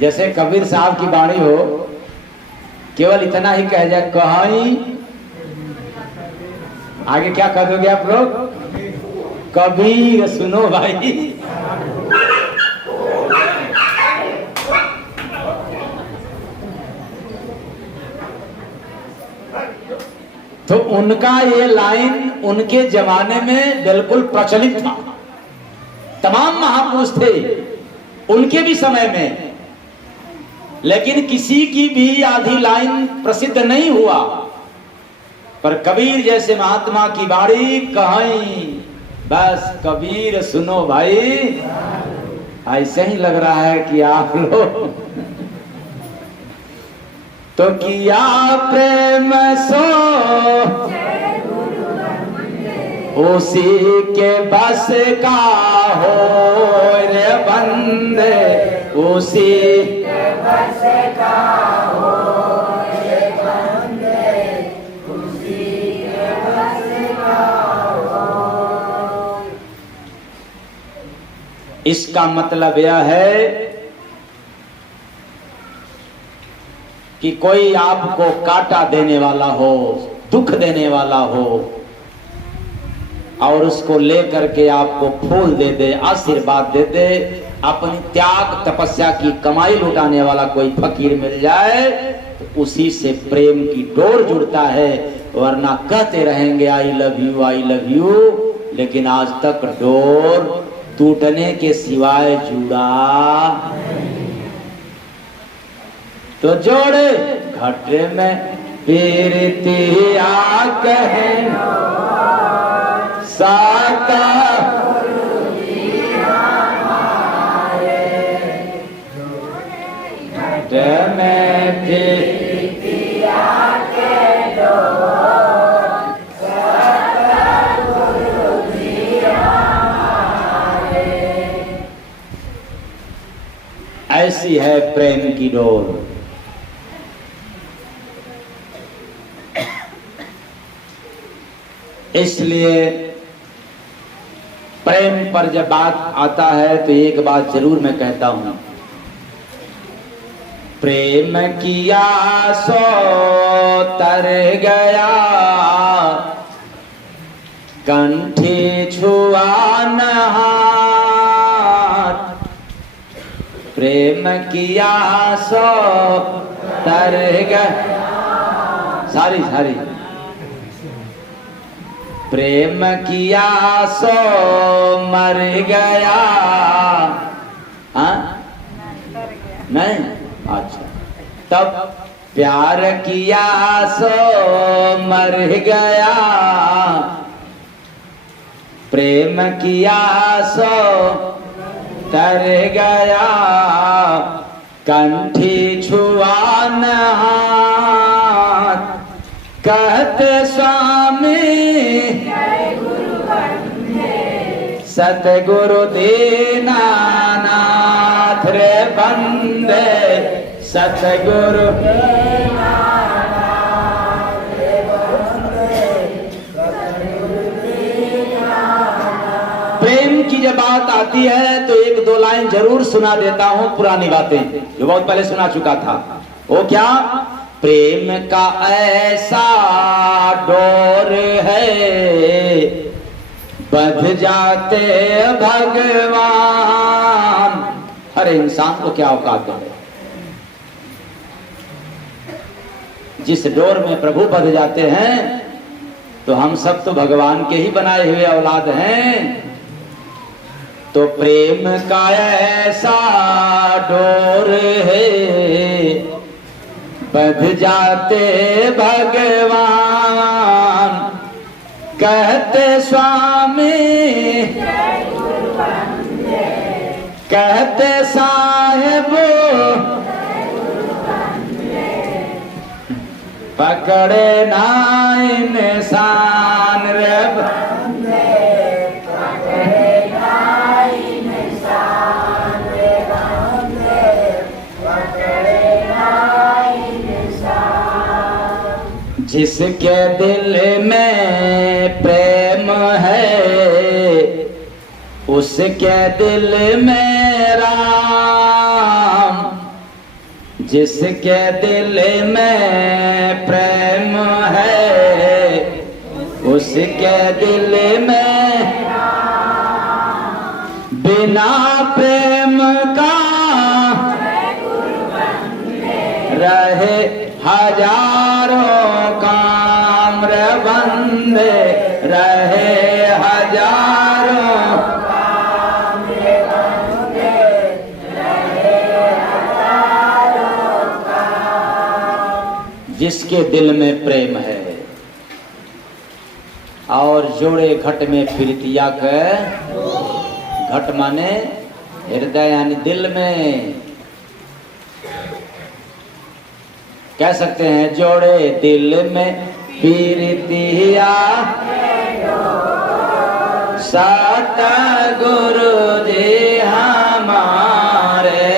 जैसे कबीर साहब की वाणी हो, केवल इतना ही कह जाए कहीं, आगे क्या कह दोगे आप लोग? कबीर सुनो भाई। तो उनका ये लाइन उनके जमाने में बिल्कुल प्रचलित था। तमाम महापुरुष थे उनके भी समय में, लेकिन किसी की भी आधी लाइन प्रसिद्ध नहीं हुआ। पर कबीर जैसे महात्मा की वाणी कहीं, बस कबीर सुनो भाई। ऐसे ही लग रहा है कि आप लोग तो किया प्रेम सो उसी के बस का हो रे बंदे, उसी के बस का हो रे बंदे, उसी के बस का हो। इसका मतलब यह है कि कोई आपको कांटा देने वाला हो, दुख देने वाला हो, और उसको लेकर के आपको फूल दे दे, आशीर्वाद दे दे, अपनी त्याग तपस्या की कमाई लुटाने वाला कोई फकीर मिल जाए तो उसी से प्रेम की डोर जुड़ता है। वरना कहते रहेंगे I love you, I love you, लेकिन आज तक डोर टूटने के सिवाय जुड़ा। तो जोड़े घट में पीरतिया कहनो साका घट में पीरतिया कहनो साका गुरु दिया हमारे। ऐसी है प्रेम की डोर। इसलिए प्रेम पर जब बात आता है तो एक बात जरूर मैं कहता हूं, प्रेम किया सो तर गया, कंठी छुआ न हाथ। प्रेम किया सो तर गया, सारी प्रेम किया सो मर गया। हाँ नहीं, अच्छा। तब प्यार किया सो मर गया, प्रेम किया सो तर गया, कंठी छुआ न हाथ। कहते स्वामी सतगुरु दीनानाथ रे बंदे, सतगुरु प्रेम की जब बात आती है तो एक दो लाइन जरूर सुना देता हूं, पुरानी बातें जो बहुत पहले सुना चुका था। वो क्या? प्रेम का ऐसा डोर है, बंध जाते भगवान। अरे इंसान को क्या औकात है, जिस डोर में प्रभु बंध जाते हैं, तो हम सब तो भगवान के ही बनाए हुए औलाद हैं। तो प्रेम का ऐसा डोर है, बंध जाते भगवान। कहते स्वामी, कहते साहेब, पकड़े ना इंसान रे, जिसके दिल में प्रेम है, उसके दिल में राम। जिसके दिल में प्रेम है, उसके दिल में बिना प्रेम का रहे हजारों काम रे बंदे, रहे हजारों काम रे बंदे, रहे हजारों काम। जिसके दिल में प्रेम है और जोड़े घट में प्रीतिया के, घट माने हृदय यानी दिल में, कह सकते हैं जोड़े दिल में प्रीतिया, सतगुरु जी हमारे।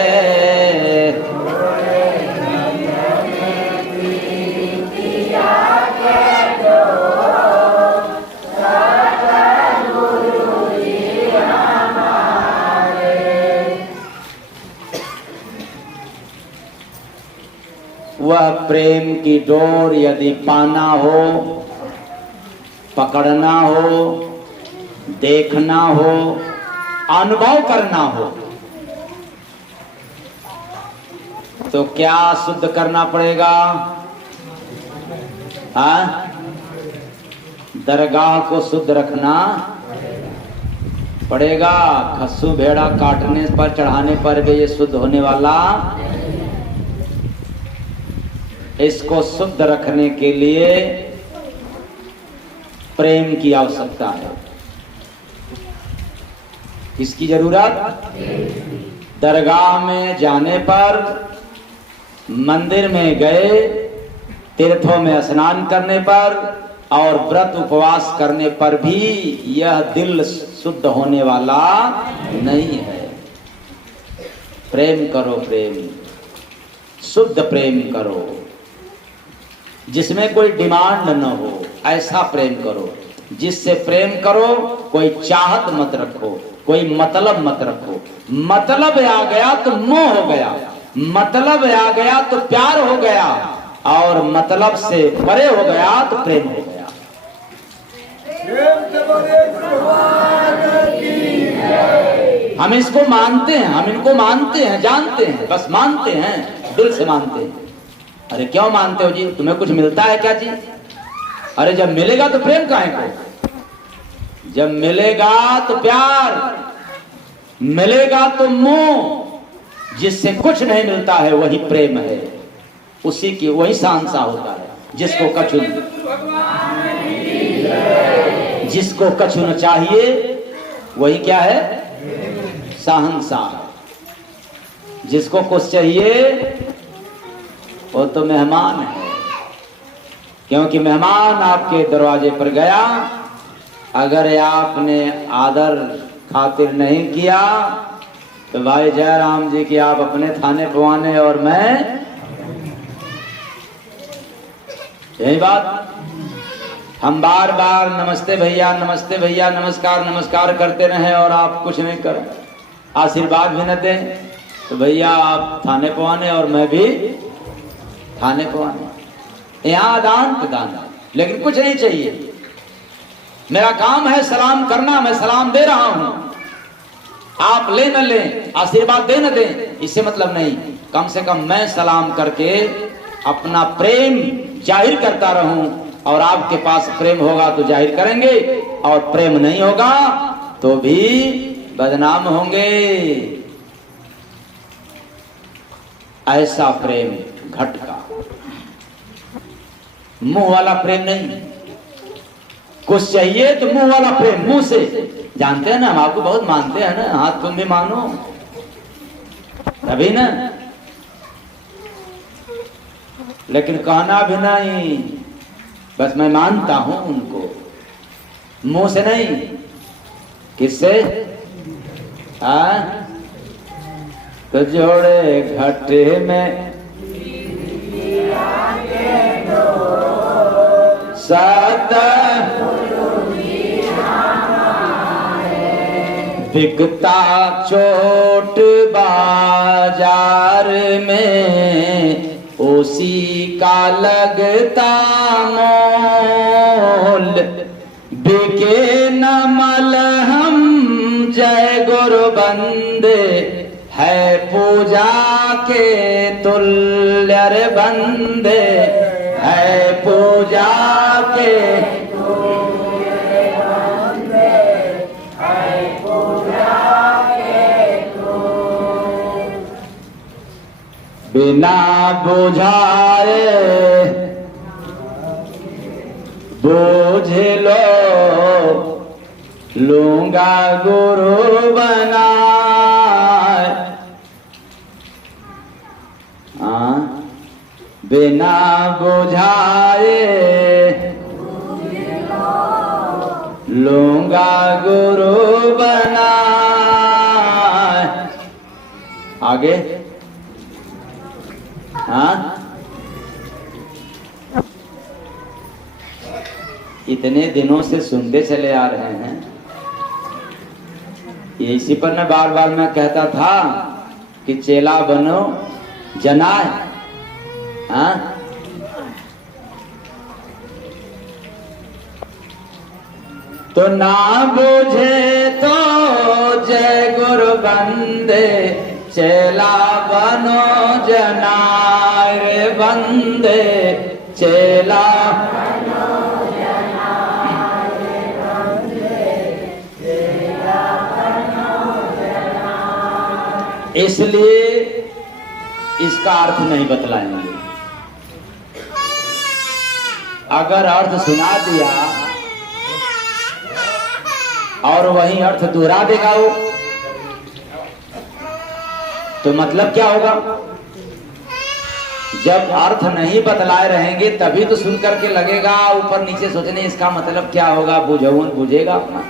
वह प्रेम की डोर यदि पाना हो, पकड़ना हो, देखना हो, अनुभव करना हो, तो क्या शुद्ध करना पड़ेगा? हाँ, दरगाह को शुद्ध रखना पड़ेगा। खस्सू भेड़ा काटने पर, चढ़ाने पर भी ये शुद्ध होने वाला। इसको शुद्ध रखने के लिए प्रेम की आवश्यकता है। किसकी जरूरत? दरगाह में जाने पर, मंदिर में गए, तीर्थों में स्नान करने पर और व्रत उपवास करने पर भी यह दिल शुद्ध होने वाला नहीं है। प्रेम करो, प्रेम, शुद्ध प्रेम करो, जिसमें कोई डिमांड न हो, ऐसा प्रेम करो। जिससे प्रेम करो, कोई चाहत मत रखो, कोई मतलब मत रखो। मतलब आ गया तो मोह हो गया, मतलब आ गया तो प्यार हो गया, और मतलब से परे हो गया तो प्रेम हो गया। हम इसको मानते हैं, हम इनको मानते हैं, जानते हैं, बस मानते हैं, दिल से मानते हैं। अरे क्यों मानते हो जी? तुम्हें कुछ मिलता है क्या जी? अरे जब मिलेगा तो प्रेम काहे को? जब मिलेगा तो प्यार, मिलेगा तो मोह। जिससे कुछ नहीं मिलता है वही प्रेम है, उसी की वही सहनसा होता है। जिसको कछु न चाहिए वही क्या है? सहनसा। जिसको कुछ चाहिए वो तो मेहमान है, क्योंकि मेहमान आपके दरवाजे पर गया, अगर आपने आदर खातिर नहीं किया तो भाई जयराम जी की आप अपने थाने पवाने और मैं, यही बात। हम बार बार नमस्ते भैया, नमस्ते भैया, नमस्कार नमस्कार करते रहे और आप कुछ नहीं करें, आशीर्वाद भी न दें, तो भैया आप थाने पवाने और मैं भी थाने पवाने। यहां आदान प्रदान, लेकिन कुछ नहीं चाहिए। मेरा काम है सलाम करना, मैं सलाम दे रहा हूं, आप ले न लें, आशीर्वाद दे न दें, इससे मतलब नहीं। कम से कम मैं सलाम करके अपना प्रेम जाहिर करता रहूं, और आपके पास प्रेम होगा तो जाहिर करेंगे, और प्रेम नहीं होगा तो भी बदनाम होंगे। ऐसा प्रेम घट का, मुंह वाला प्रेम नहीं। कुछ चाहिए तो मुंह वाला प्रेम, मुंह से। जानते हैं ना, हम आपको बहुत मानते हैं ना, हाँ तुम भी मानो तभी ना, लेकिन कहना भी नहीं, बस मैं मानता हूं उनको, मुंह से नहीं। किससे? तो जोड़े घटे में सदा बिकता चोट बाजार में, उसी का लगता मोल। बिके न मलहम जय गुरु बंदे, है पूजा के तुल्य रे बंदे, है पूजा के बिना बुझाए बोझ लो, लूंगा गुरु बना। बिना बुझाए लूंगा गुरु बना। आगे इतने दिनों से सुनते चले आ रहे हैं, इसी पर न बार बार मैं कहता था कि चेला बनो जनाए। तो ना बुझे तो जय गुरु बंदे, चेला बनो जनाए रे बंदे, चेला बनो जनाए रे बंदे, चेला बनो जनाए। इसलिए इसका अर्थ नहीं बतलाएंगे। अगर अर्थ सुना दिया और वही अर्थ दोहरा देगा वो, तो मतलब क्या होगा? जब अर्थ नहीं बतलाए रहेंगे तभी तो सुन करके लगेगा ऊपर नीचे सोचने इसका मतलब क्या होगा, बुझौन बुझेगा अपना।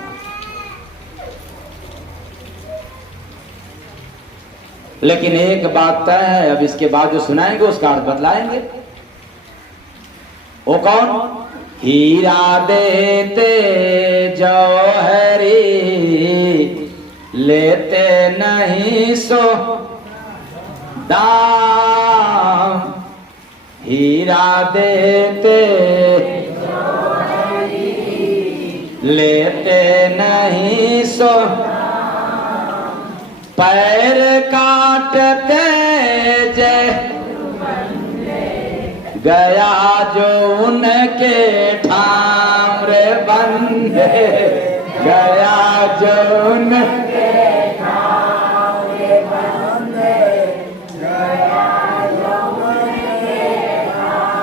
लेकिन एक बात तय है, अब इसके बाद जो सुनाएंगे उसका अर्थ बतलाएंगे। वो कौन? हीरा देते जौहरी, लेते नहीं सो दाम। हीरा देते लेते नहीं सो, पैर काटते जय गया जो उनके ठाम रे बंदे, गया जो उनके ठाम रे बंदे, गया जो उनके ठाम।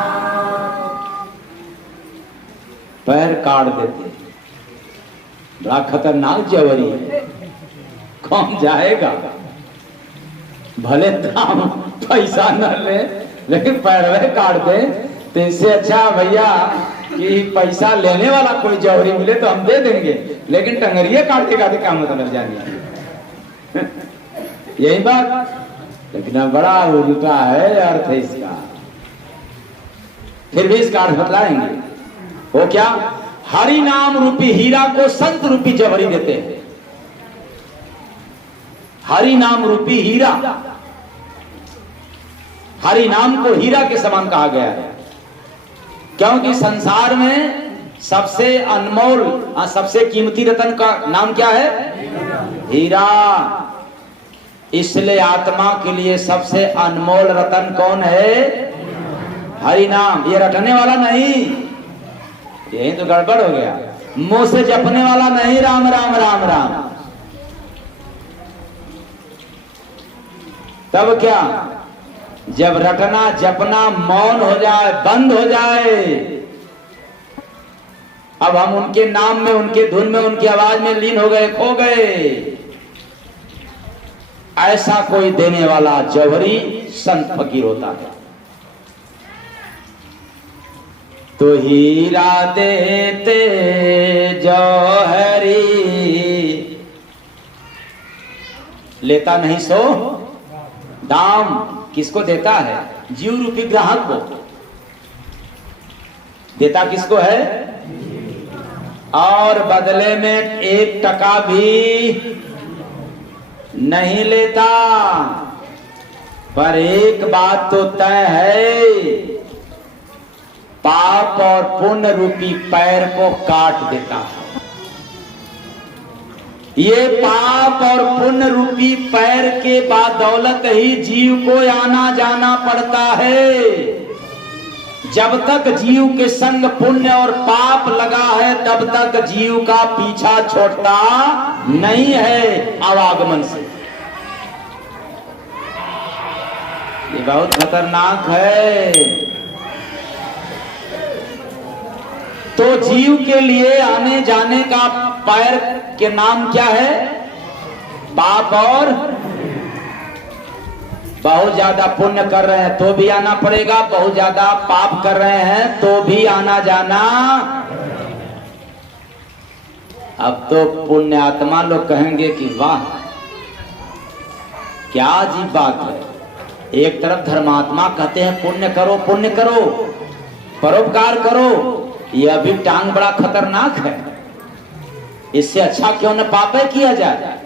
पैर काट देते, बड़ा खतरनाक जवरी है। कौन जाएगा? भले दाम पैसा न ले लेकिन पैरवे काट दे, तो इससे अच्छा भैया कि पैसा लेने वाला कोई जौहरी मिले तो हम दे देंगे, लेकिन टंगरिया काट देगा तो क्या मतलब जानिए। यही बात, लेकिन बड़ा उल्टा है अर्थ है इसका। फिर भी इसका अर्थ बतलाएंगे। वो क्या? हरि नाम रूपी हीरा को संत रूपी जौहरी देते हैं। हरि नाम रूपी हीरा, हरि नाम को हीरा के समान कहा गया है। क्योंकि संसार में सबसे अनमोल सबसे कीमती रतन का नाम क्या है? हीरा। इसलिए आत्मा के लिए सबसे अनमोल रतन कौन है? हरि नाम। ये रटने वाला नहीं, यही तो गड़बड़ हो गया। मुंह से जपने वाला नहीं, राम राम राम राम। तब क्या, जब रटना जपना मौन हो जाए, बंद हो जाए, अब हम उनके नाम में, उनके धुन में, उनकी आवाज में लीन हो गए, खो गए। ऐसा कोई देने वाला जौहरी संत फकीर होता है। तो हीरा देते जौहरी, लेता नहीं सो दाम। किसको देता है? जीव रूपी ग्राहक को देता। किसको है? और बदले में 1 टका भी नहीं लेता। पर एक बात तो तय है, पाप और पुण्य रूपी पैर को काट देता है। ये पाप और पुण्य रूपी पैर के बदौलत ही जीव को आना जाना पड़ता है। जब तक जीव के संग पुण्य और पाप लगा है, तब तक जीव का पीछा छोड़ता नहीं है आवागमन से। ये बहुत खतरनाक है। तो जीव के लिए आने जाने का पैर के नाम क्या है? पाप। और बहुत ज्यादा पुण्य कर रहे हैं तो भी आना पड़ेगा, बहुत ज्यादा पाप कर रहे हैं तो भी आना जाना। अब तो पुण्य आत्मा लोग कहेंगे कि वाह क्या अजीब बात है। एक तरफ धर्मात्मा कहते हैं पुण्य करो, पुण्य करो, परोपकार करो। यह भी टांग बड़ा खतरनाक है। इससे अच्छा क्यों न पाप किया जाए।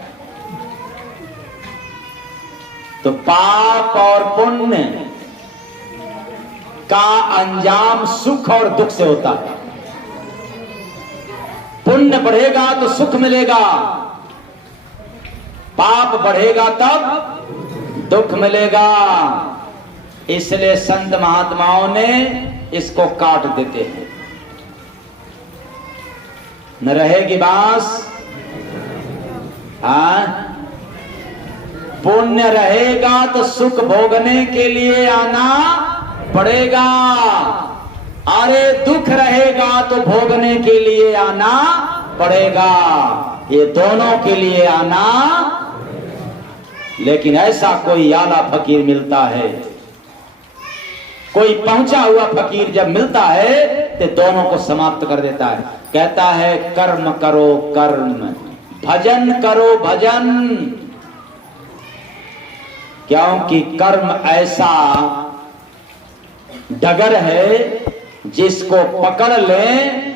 तो पाप और पुण्य का अंजाम सुख और दुख से होता है। पुण्य बढ़ेगा तो सुख मिलेगा, पाप बढ़ेगा तब दुख मिलेगा। इसलिए संत महात्माओं ने इसको काट देते हैं। न रहेगी बांस, हाँ। पुण्य रहेगा तो सुख भोगने के लिए आना पड़ेगा, अरे दुख रहेगा तो भोगने के लिए आना पड़ेगा। ये दोनों के लिए आना। लेकिन ऐसा कोई आला फकीर मिलता है, कोई पहुंचा हुआ फकीर जब मिलता है तो दोनों को समाप्त कर देता है। कहता है कर्म करो कर्म, भजन करो भजन। क्योंकि कर्म ऐसा डगर है जिसको पकड़ लें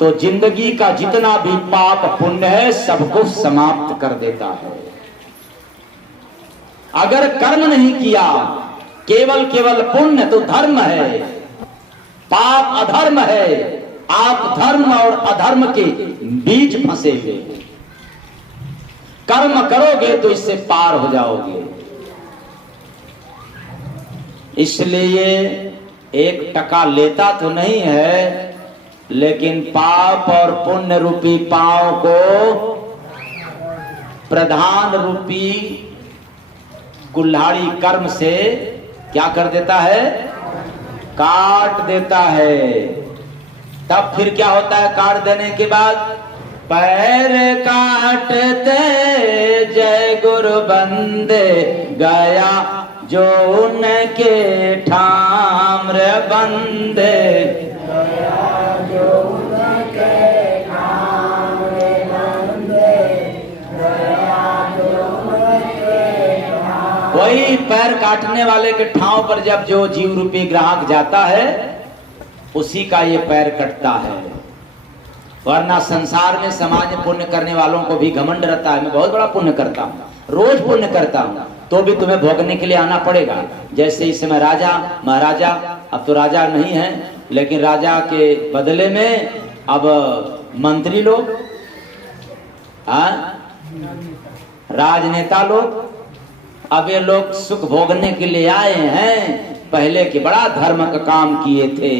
तो जिंदगी का जितना भी पाप पुण्य है सबको समाप्त कर देता है। अगर कर्म नहीं किया, केवल केवल पुण्य तो धर्म है, पाप अधर्म है। आप धर्म और अधर्म के बीच फंसे हुए। कर्म करोगे तो इससे पार हो जाओगे। इसलिए 1 टका लेता तो नहीं है, लेकिन पाप और पुण्य रूपी पांव को प्रधान रूपी कुल्हाड़ी कर्म से क्या कर देता है? काट देता है। तब फिर क्या होता है काट देने के बाद? पैर काटते जय गुरु बंदे गया जो उनके ठाम्र बंदे। वही पैर काटने वाले के ठाव पर जब जो जीव रूपी ग्राहक जाता है उसी का ये पैर कटता है। वरना संसार में समाज में पुण्य करने वालों को भी घमंड रहता है, मैं बहुत बड़ा पुण्य करता हूँ, रोज पुण्य करता हूँ, तो भी तुम्हें भोगने के लिए आना पड़ेगा। जैसे इस समय राजा महाराजा, अब तो राजा नहीं है, लेकिन राजा के बदले में अब मंत्री लोग, राजनेता लोग, अब ये लोग सुख भोगने के लिए आए हैं। पहले के बड़ा धर्म का काम किए थे,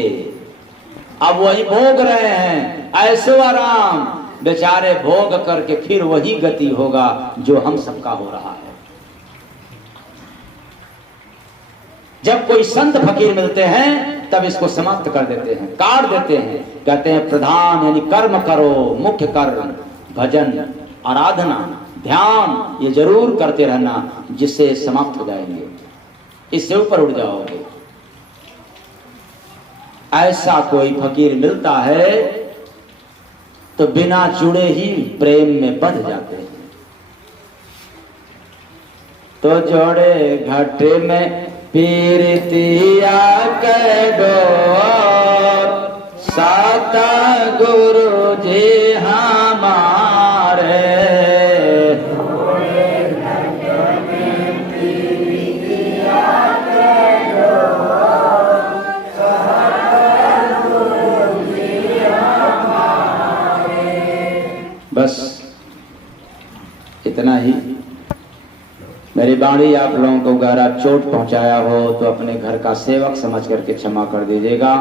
अब वही भोग रहे हैं। ऐसो आराम बेचारे भोग करके फिर वही गति होगा जो हम सबका हो रहा है। जब कोई संत फकीर मिलते हैं तब इसको समाप्त कर देते हैं, काट देते हैं। कहते हैं प्रधान यानी कर्म करो, मुख्य कर्म भजन, आराधना, ध्यान ये जरूर करते रहना, जिससे समाप्त हो जाएंगे, इससे ऊपर उठ जाओगे। ऐसा कोई फकीर मिलता है तो बिना जुड़े ही प्रेम में बंध जाते हैं। तो जोड़े घट में पीरतिया के डोर, साता गुरु जी हमारे। बस इतना ही। मेरी बाणी आप लोगों को गहरा चोट पहुंचाया हो तो अपने घर का सेवक समझ करके क्षमा कर दीजिएगा।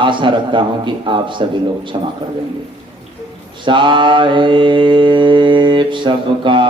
आशा रखता हूं कि आप सभी लोग क्षमा कर देंगे। साहेब सबका